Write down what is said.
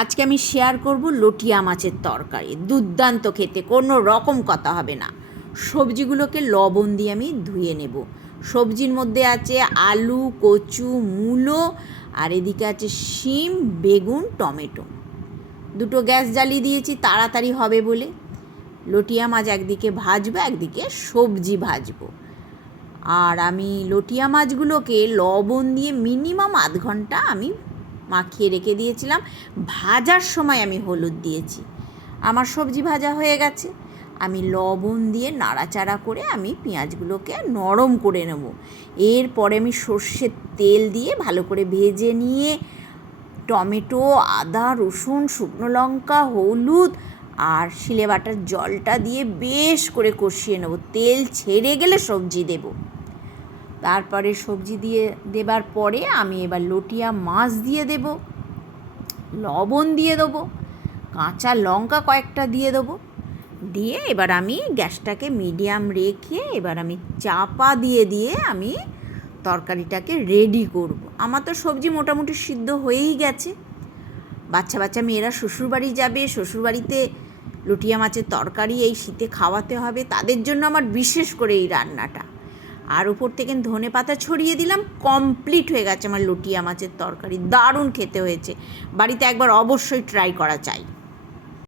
আজকে আমি শেয়ার করব লটিয়া মাছের তরকারি। দুর্দান্ত খেতে, কোনো রকম কথা হবে না। সবজিগুলোকে লবণ দিয়ে আমি ধুয়ে নেব। সবজির মধ্যে আছে আলু, কচু, মূলো, আর এদিকে আছে শিম, বেগুন, টমেটো। দুটো গ্যাস জ্বালিয়ে দিয়েছি, তাড়াতাড়ি হবে বলে। লটিয়া মাছ একদিকে ভাজবো, একদিকে সবজি ভাজবো। আর আমি লটিয়া মাছগুলোকে লবণ দিয়ে মিনিমাম আধ ঘণ্টা আমি মাখিয়ে রেখে দিয়েছিলাম। ভাজার সময় আমি হলুদ দিয়েছি। আমার সবজি ভাজা হয়ে গেছে। আমি লবণ দিয়ে নাড়াচাড়া করে আমি পেঁয়াজগুলোকে নরম করে নেব। এরপরে আমি সর্ষের তেল দিয়ে ভালো করে ভেজে নিয়ে টমেটো, আদা, রসুন, শুকনো লঙ্কা, হলুদ আর শিলে বাটার জলটা দিয়ে বেশ করে কষিয়ে নেব। তেল ছেড়ে গেলে সবজি দেব। তারপরে সবজি দিয়ে দেবার পরে আমি এবার লটিয়া মাছ দিয়ে দেব, লবণ দিয়ে দেবো, কাঁচা লঙ্কা কয়েকটা দিয়ে দেবো, দিয়ে এবার আমি গ্যাসটাকে মিডিয়াম রেখে এবার আমি চাপা দিয়ে দিয়ে আমি তরকারিটাকে রেডি করব। আমার তো সবজি মোটামুটি সিদ্ধ হয়েই গেছে বাচ্চা বাচ্চা মেয়েরা শ্বশুরবাড়ি যাবে, শ্বশুরবাড়িতে লুটিয়া মাছের তরকারি এই শীতে খাওয়াতে হবে, তাদের জন্য আমার বিশেষ করে এই রান্নাটা আর উপর থেকে ধনে পাতা ছড়িয়ে দিলাম কমপ্লিট হয়ে গেছে আমার লুটিয়া মাছের তরকারি। দারুণ খেতে হয়েছে। বাড়িতে একবার অবশ্যই ট্রাই করা চাই।